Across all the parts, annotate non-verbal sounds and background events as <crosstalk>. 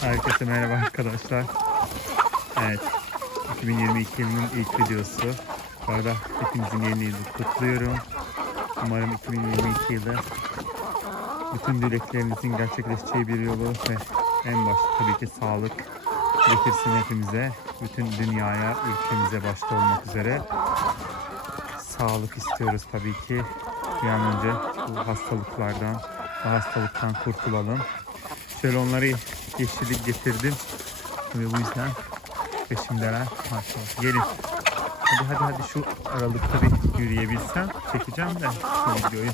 Herkese merhaba arkadaşlar. Evet, 2022 yılının ilk videosu. Bu arada hepinizin yeni yılı kutluyorum. Umarım 2022 yılı bütün dileklerinizin gerçekleşeceği bir yolu ve en başta tabii ki sağlık getirsin hepimize. Bütün dünyaya, ülkemize başta olmak üzere. Sağlık istiyoruz tabii ki. Bir an önce bu hastalıklardan, bu hastalıktan kurtulalım. Şöyle onları yeşillik getirdim. Ve bu yüzden peşimdeler. Maşallah. Gelin. Hadi hadi hadi şu aralıkta bir yürüyebilsem çekeceğim de şu videoyu.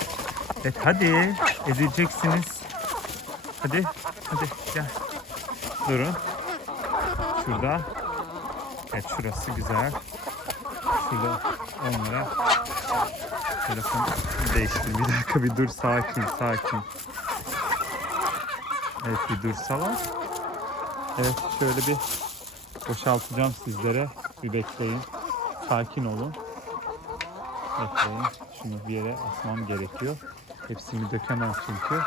Evet hadi edeceksiniz. Hadi hadi gel. Durun. Şurada. Evet şurası güzel. Şurada onlara telefon değiştir. Bir dakika bir dur sakin sakin. Evet bir dursalar. Evet şöyle bir boşaltacağım sizlere. Bir bekleyin. Sakin olun. Bekleyin. Şunu bir yere asmam gerekiyor. Hepsini dökemem çünkü.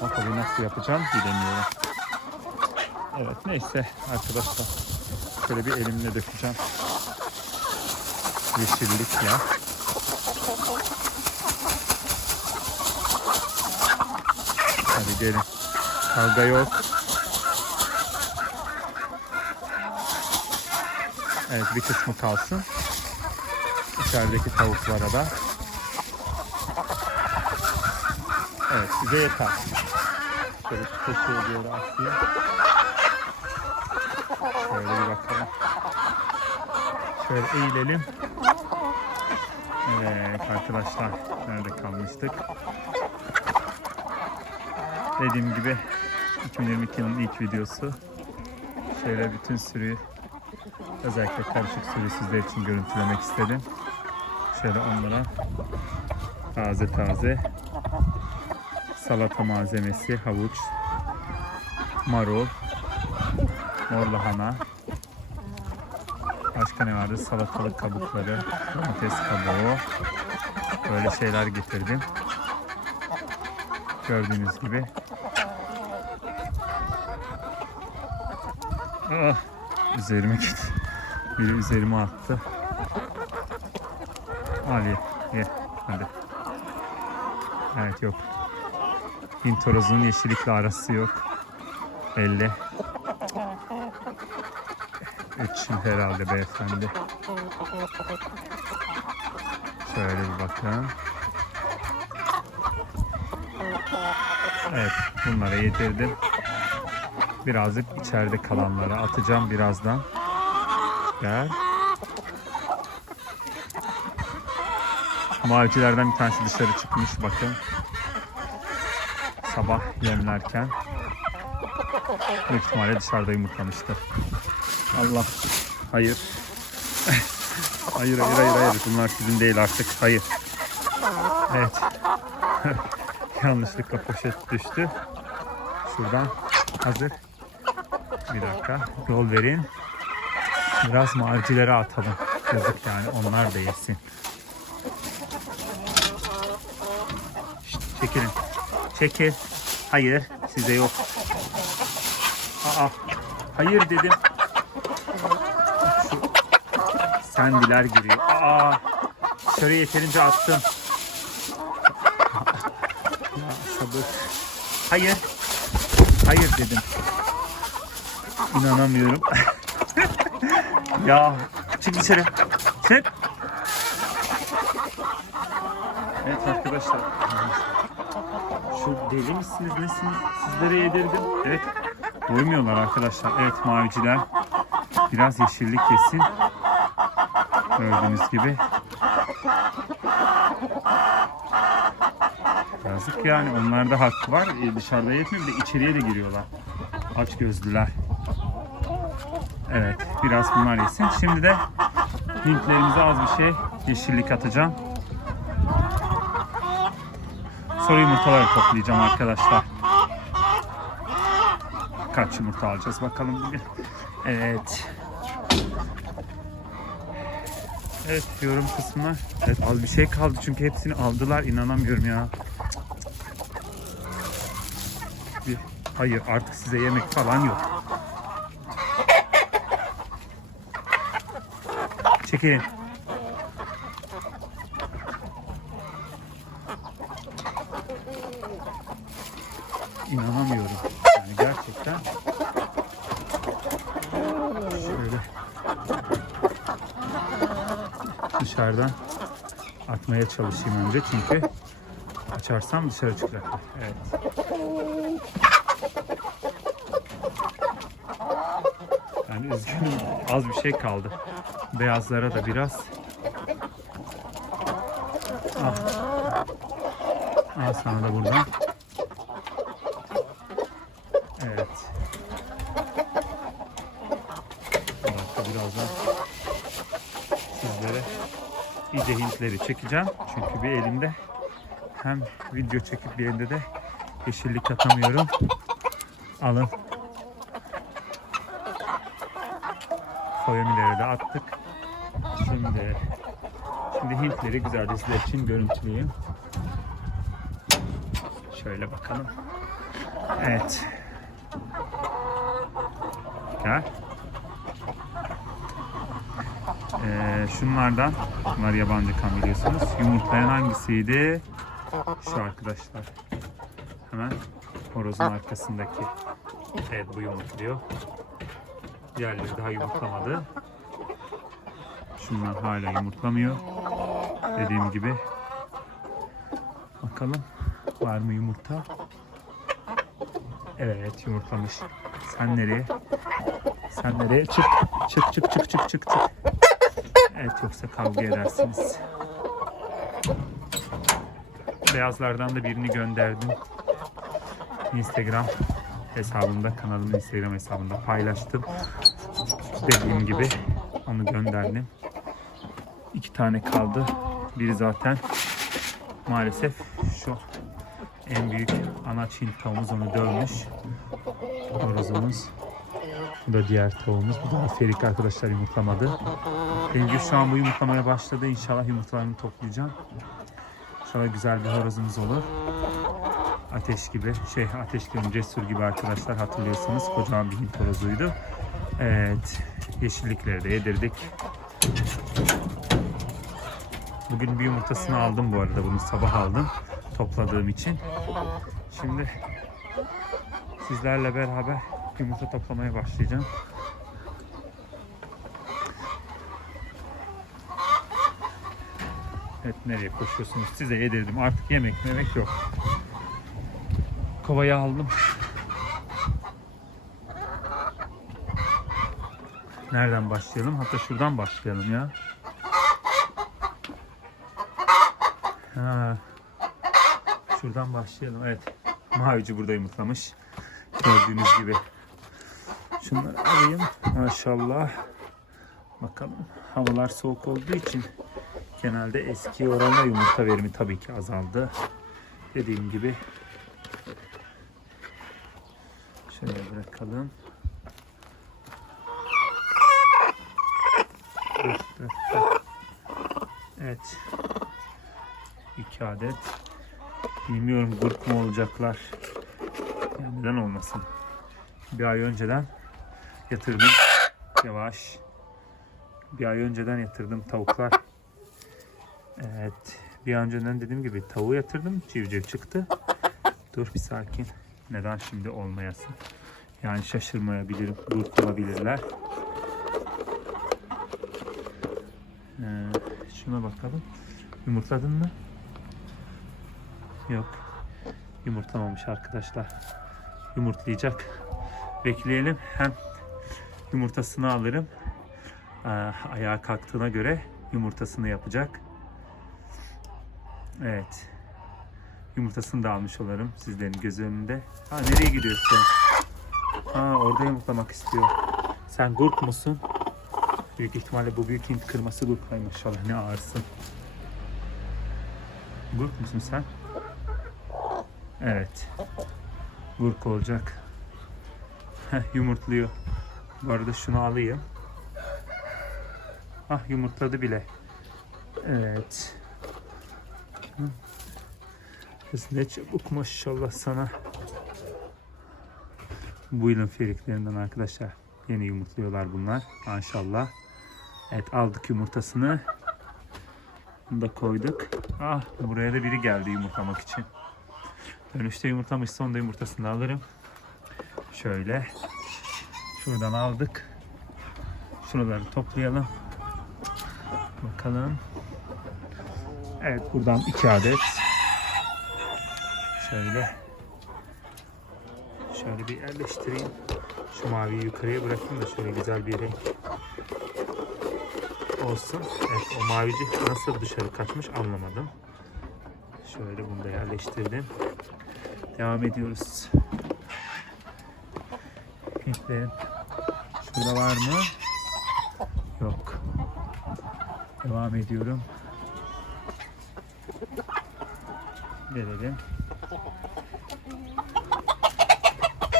Ama tabii nasıl yapacağım bilemiyorum. Evet neyse arkadaşlar. Şöyle bir elimle dökeceğim. Yeşillikle. Hadi gelin. Kavga yok. Evet bir kısmı kalsın. İçerideki tavuklara da. Evet size yeter. Şöyle köşeye doğru asayım. Şöyle bir bakalım. Şöyle eğilelim. Evet arkadaşlar nerede kalmıştık? Dediğim gibi 2022 yılın ilk videosu. Şöyle bütün sürüyü özellikle karışık sürüyü sizler için görüntülemek istedim. Şöyle onlara taze taze salata malzemesi, havuç, marul, mor lahana, başka ne vardı? Salatalık kabukları, domates kabuğu, böyle şeyler getirdim. Gördüğünüz gibi. Ah, üzerime gitti. Biri üzerime attı. Al ye, ye. Hadi. Evet yok. Hintorozun yeşillikle arası yok. Belli. Üç herhalde beyefendi. Şöyle bir bakalım. Evet, bunlara yedirdim. Birazcık içeride kalanlara atacağım birazdan. Gel. Mavilerden bir tanesi dışarı çıkmış bakın. Sabah yemlerken. Büyük ihtimalle dışarıda yumurtlamıştır. Allah. Hayır. <laughs> hayır hayır hayır hayır. Bunlar sizin değil artık. Hayır. Evet. <laughs> Yanlışlıkla poşet düştü. Şuradan hazır. Bir dakika. Yol verin. Biraz marcilere atalım. Yazık yani onlar da yesin. Şşt, çekilin. Çekil. Hayır. Size yok. Aa. Hayır dedim. Şu sendiler giriyor. Aa. Şöyle yeterince attım. Hayır. Hayır dedim. İnanamıyorum. <laughs> ya çık dışarı. Çık. Evet arkadaşlar. Şu deli misiniz nesiniz? Sizlere yedirdim. Evet. Doymuyorlar arkadaşlar. Evet maviciler. Biraz yeşillik yesin. Gördüğünüz gibi. Yazık yani onlarda hakkı var. Ee, dışarıda yetmiyor bir de içeriye de giriyorlar. Aç gözlüler. Evet biraz bunlar yesin. Şimdi de Hintlerimize az bir şey yeşillik atacağım. Sonra yumurtaları toplayacağım arkadaşlar. Kaç yumurta alacağız bakalım bugün. Evet. Evet yorum kısmına. Evet az bir şey kaldı çünkü hepsini aldılar inanamıyorum ya. Bir Hayır artık size yemek falan yok. Çekilin. İnanamıyorum. Yani gerçekten şöyle dışarıdan atmaya çalışayım önce çünkü açarsam dışarı çıkacaklar. Evet. Yani üzgünüm az bir şey kaldı. Beyazlara da biraz. Ah. Al sana da buradan. Evet. Bir dakika birazdan sizlere iyice Hintleri çekeceğim. Çünkü bir elimde hem video çekip bir elimde de yeşillik atamıyorum. Alın. Foyamileri de attık. Şimdi şimdi Hintleri güzelce sizler için görüntüleyeyim. Şöyle bakalım. Evet. Gel. Ee, şunlardan, bunlar yabancı kan biliyorsunuz. Yumurtlayan hangisiydi? Şu arkadaşlar. Hemen horozun arkasındaki. Evet bu yumurtluyor. Diğerleri daha yumurtlamadı. Şunlar hala yumurtlamıyor. Dediğim gibi. Bakalım var mı yumurta? Evet yumurtlamış. Sen nereye? Sen nereye? Çık. Çık çık çık çık çık çık. Evet yoksa kavga edersiniz. Beyazlardan da birini gönderdim. Instagram hesabımda, kanalımın Instagram hesabında paylaştım. Dediğim gibi onu gönderdim. İki tane kaldı. Biri zaten maalesef şu en büyük ana Çin tavuğumuz onu dövmüş. Horozumuz. Bu da diğer tavuğumuz. Bu da Ferik arkadaşlar yumurtlamadı. Benim şu an bu yumurtlamaya başladı. İnşallah yumurtalarını toplayacağım. İnşallah güzel bir horozumuz olur. Ateş gibi, şey ateş diyorum cesur gibi arkadaşlar hatırlıyorsunuz. Kocaman bir Hint horozuydu. Evet, yeşillikleri de yedirdik. Bugün bir yumurtasını aldım bu arada. Bunu sabah aldım. Topladığım için. Şimdi sizlerle beraber yumurta toplamaya başlayacağım. Evet nereye koşuyorsunuz? Size yedirdim. Artık yemek memek yok. Kovayı aldım. Nereden başlayalım? Hatta şuradan başlayalım ya. Ha. Şuradan başlayalım. Evet. Mavici burada yumurtlamış. Gördüğünüz gibi. Şunları alayım. Maşallah. Bakalım. Havalar soğuk olduğu için genelde eski oranla yumurta verimi tabii ki azaldı. Dediğim gibi. Şöyle bırakalım. Evet. İki adet. Bilmiyorum grup mu olacaklar. Yani neden olmasın. Bir ay önceden yatırdım. Yavaş. Bir ay önceden yatırdım tavuklar. Evet. Bir ay önceden dediğim gibi tavuğu yatırdım. Civciv çıktı. Dur bir sakin. Neden şimdi olmayasın? Yani şaşırmayabilirim. Grup olabilirler. Ee, şuna bakalım. Yumurtladın mı? Yok. Yumurtlamamış arkadaşlar. Yumurtlayacak. Bekleyelim. Hem yumurtasını alırım. Ee, ayağa kalktığına göre yumurtasını yapacak. Evet. Yumurtasını da almış olurum sizlerin göz önünde. Ha nereye gidiyorsun? Ha orada yumurtlamak istiyor. Sen gurk musun? Büyük ihtimalle bu büyük Hint kırması gurk. Ay maşallah ne ağırsın. Gurk musun sen? Evet. Gurk olacak. Yumurtluyor. Bu arada şunu alayım. Ah yumurtladı bile. Evet. Kız ne çabuk maşallah sana. Bu yılın feriklerinden arkadaşlar. Yeni yumurtluyorlar bunlar. Maşallah. Evet aldık yumurtasını. Bunu da koyduk. Ah buraya da biri geldi yumurtlamak için. Dönüşte yumurtlamışsa onu da yumurtasını alırım. Şöyle. Şuradan aldık. Şuraları toplayalım. Bakalım. Evet buradan iki adet. Şöyle. Şöyle bir yerleştireyim. Şu maviyi yukarıya bırakayım da şöyle güzel bir renk olsun. Evet o mavici nasıl dışarı kaçmış anlamadım. Şöyle bunu da yerleştirdim. Devam ediyoruz. Hintlerin şurada var mı? Yok. Devam ediyorum. Verelim.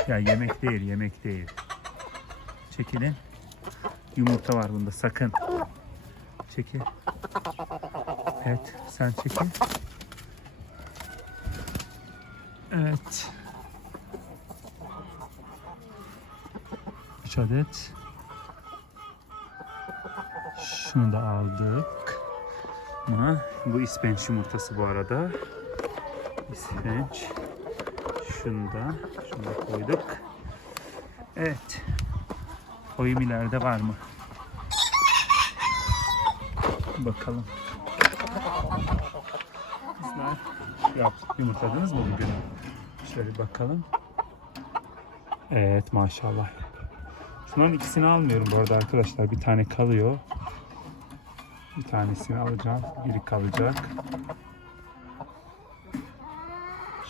Ya yemek değil, yemek değil. Çekilin. Yumurta var bunda sakın. Çekil. Evet, sen çekil. Evet. 3 adet. Şunu da aldık. Ama bu ispenç yumurtası bu arada. İspenç. Şunu da, şunu da koyduk. Evet. Oyum ileride var mı? Bakalım. Kızlar yap, yumurtladınız mı bugün? Şöyle bakalım. Evet maşallah. Şunların ikisini almıyorum bu arada arkadaşlar. Bir tane kalıyor. Bir tanesini alacağım. Biri kalacak.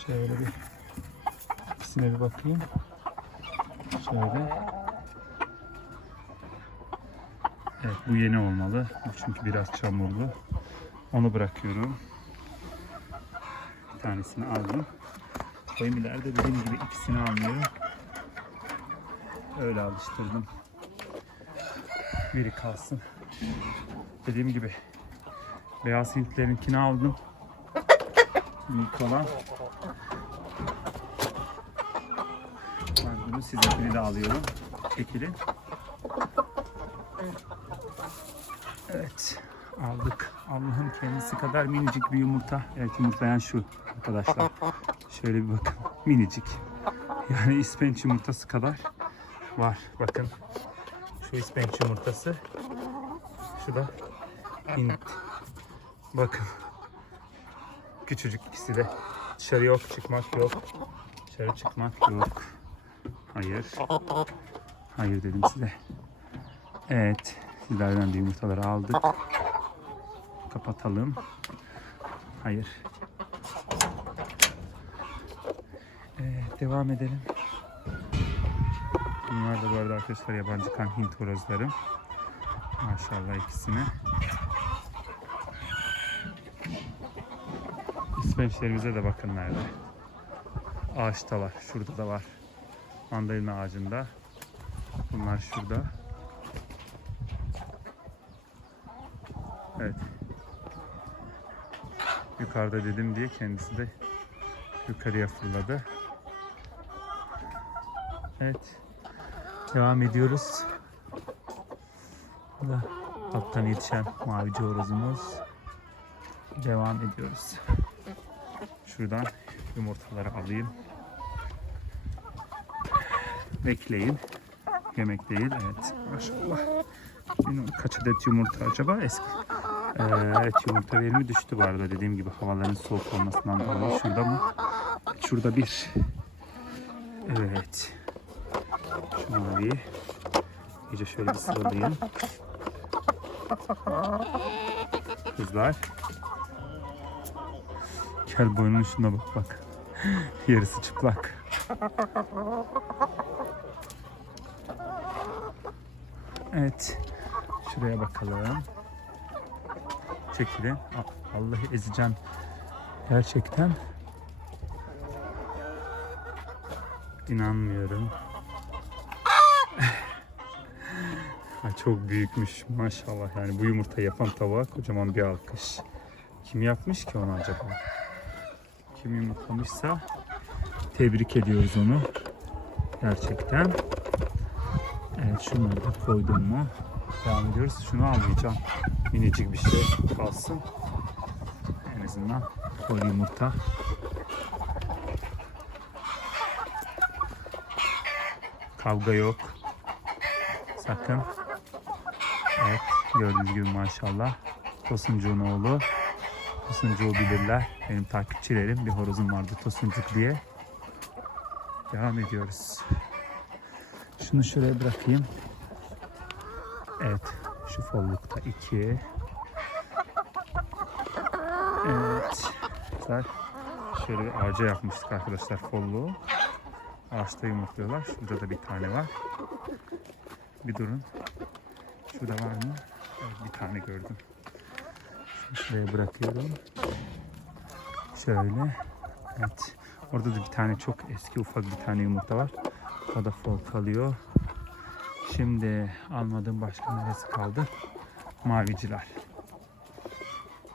Şöyle bir ikisine bir bakayım. Şöyle. Evet bu yeni olmalı. Çünkü biraz çamurlu. Onu bırakıyorum. Bir tanesini aldım. Koyun ileride dediğim gibi ikisini almıyorum. Öyle alıştırdım. Biri kalsın. Dediğim gibi beyaz hintlerinkini aldım. Olan. Ben bunu sizinkini de alıyorum. Çekilin. Evet. Aldık. Allah'ın kendisi kadar minicik bir yumurta. Evet yumurtlayan şu arkadaşlar. Şöyle bir bakın. Minicik. Yani ispenç yumurtası kadar var. Bakın. Şu ispenç yumurtası. Şu da Hint. Bakın. Küçücük ikisi de. Dışarı yok, çıkmak yok. Dışarı çıkmak yok. Hayır. Hayır dedim size. Evet. Sizlerden de yumurtaları aldık. Kapatalım. Hayır. Evet, devam edelim. Bunlar da bu arada arkadaşlar yabancı kan Hint horozlarım. Maşallah ikisine. İspençlerimize de bakın nerede. Ağaçta var. Şurada da var. Mandalina ağacında. Bunlar şurada. Evet. Yukarıda dedim diye kendisi de yukarıya fırladı. Evet. Devam ediyoruz. Da alttan yetişen mavici horozumuz. Devam ediyoruz. Şuradan yumurtaları alayım. Bekleyin. Yemek değil. Evet. Maşallah. Bilmiyorum kaç adet yumurta acaba? Eski. Ee, evet yumurta verimi düştü bu arada dediğim gibi havaların soğuk olmasından dolayı. Şurada mı? Şurada bir. Evet. Maviyi iyice şöyle bir sıralayayım. Kızlar. Kel boynunun şuna bak bak. Yarısı çıplak. Evet. Şuraya bakalım. Çekilin. A- Vallahi ezeceğim. Gerçekten. İnanmıyorum. Ay çok büyükmüş maşallah yani bu yumurta yapan tavuğa kocaman bir alkış. Kim yapmış ki onu acaba? Kim yumurtlamışsa tebrik ediyoruz onu. Gerçekten. Evet şunları da koydum mu? Devam ediyoruz. Şunu almayacağım. Minicik bir şey kalsın. En azından koy yumurta. Kavga yok. Sakın. Evet gördüğünüz gibi maşallah. Tosuncuğun oğlu. Tosuncuğu bilirler. Benim takipçilerim. Bir horozum vardı Tosuncuk diye. Devam ediyoruz. Şunu şuraya bırakayım. Evet. Şu follukta iki. Evet. Güzel. Şöyle bir ağaca yapmıştık arkadaşlar folluğu. Ağaçta yumurtluyorlar. Şurada da bir tane var. Bir durun. Şurada var mı? Evet, bir tane gördüm. Şuraya bırakıyorum. Şöyle. Evet. Orada da bir tane çok eski ufak bir tane yumurta var. O da fol kalıyor. Şimdi almadığım başka neresi kaldı? Maviciler.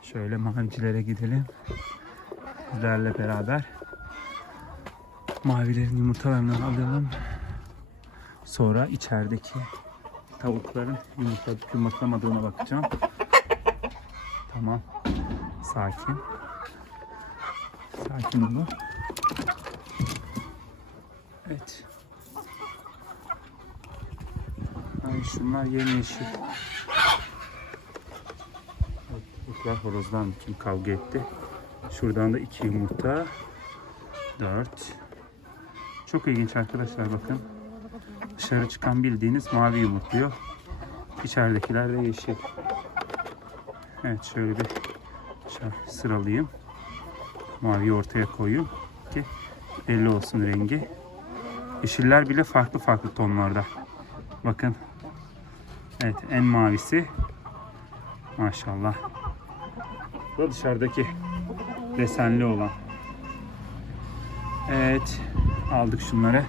Şöyle mavicilere gidelim. Sizlerle beraber mavilerin yumurtalarını alalım. Sonra içerideki tavukların yumurtlayıp yumurtlamadığına bakacağım. Tamam. Sakin. Sakin olun. Evet. Ay şunlar yemyeşil. Evet, Çocuklar horozdan kim kavga etti. Şuradan da iki yumurta. Dört. Çok ilginç arkadaşlar bakın. Dışarı çıkan bildiğiniz mavi yumurtluyor. İçeridekiler de yeşil. Evet şöyle bir sıralayayım. Maviyi ortaya koyayım ki belli olsun rengi. Yeşiller bile farklı farklı tonlarda. Bakın. Evet en mavisi. Maşallah. Bu da dışarıdaki desenli olan. Evet. Aldık şunları.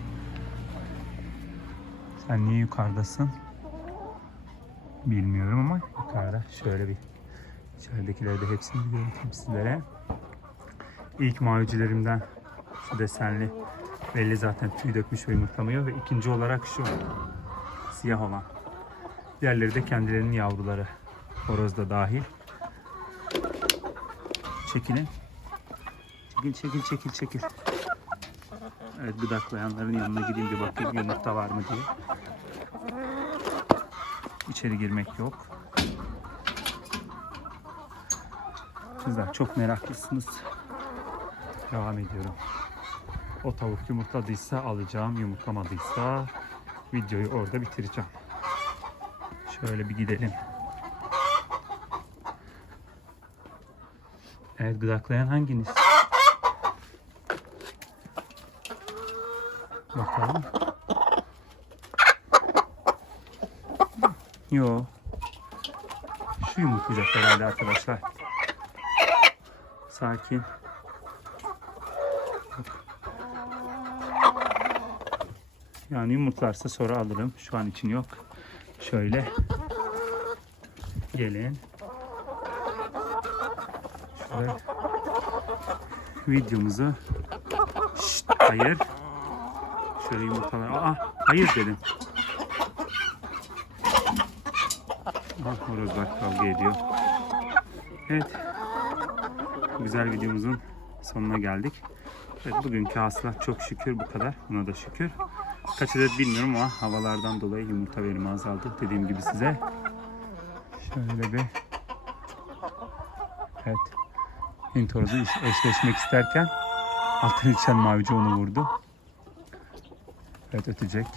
Sen niye yukarıdasın? Bilmiyorum ama yukarıda şöyle bir içeridekileri de hepsini bir görüntüm sizlere. İlk mavicilerimden şu desenli belli zaten tüy dökmüş ve yumurtlamıyor ve ikinci olarak şu siyah olan. Diğerleri de kendilerinin yavruları. Horoz da dahil. Çekilin. Çekil çekil çekil çekil. Evet gıdaklayanların yanına gideyim bir bakayım yumurta var mı diye. İçeri girmek yok. Kızlar çok meraklısınız. Devam ediyorum. O tavuk yumurtladıysa alacağım, yumurtlamadıysa videoyu orada bitireceğim. Şöyle bir gidelim. Evet gıdaklayan hanginiz? Bakalım. Yo. Şu yumurtlayacak herhalde arkadaşlar. Sakin. Yani yumurtlarsa sonra alırım. Şu an için yok. Şöyle. Gelin. Şöyle. Videomuzu. Şşt, hayır. Şöyle yumurtalar. Aa, hayır dedim. Ah, horozlar kavga ediyor. Evet. Güzel videomuzun sonuna geldik. Evet, bugünkü hasılat çok şükür bu kadar. Buna da şükür. Kaç adet bilmiyorum ama havalardan dolayı yumurta verimi azaldı. Dediğim gibi size. Şöyle bir Evet. Hint eşleşmek isterken altın içen mavici onu vurdu. Evet ötecek.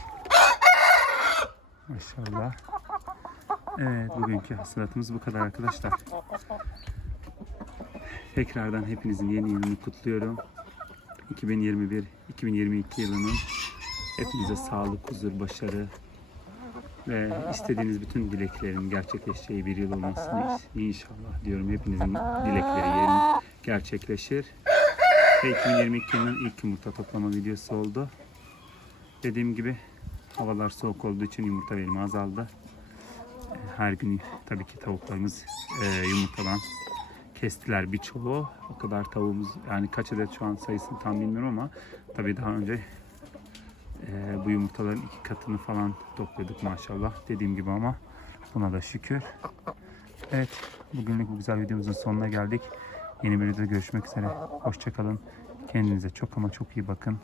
Maşallah. Evet bugünkü hasılatımız bu kadar arkadaşlar. Tekrardan hepinizin yeni yılını kutluyorum. 2021-2022 yılının hepinize sağlık, huzur, başarı ve istediğiniz bütün dileklerin gerçekleşeceği bir yıl olmasını inşallah diyorum. Hepinizin dilekleri yerin gerçekleşir. Ve 2022 yılının ilk yumurta toplama videosu oldu. Dediğim gibi havalar soğuk olduğu için yumurta verimi azaldı. Her gün tabii ki tavuklarımız e, yumurtadan kestiler birçoğu. O kadar tavuğumuz yani kaç adet şu an sayısını tam bilmiyorum ama tabii daha önce e, bu yumurtaların iki katını falan topladık maşallah. Dediğim gibi ama buna da şükür. Evet bugünlük bu güzel videomuzun sonuna geldik. Yeni bir videoda görüşmek üzere. Hoşçakalın. Kendinize çok ama çok iyi bakın.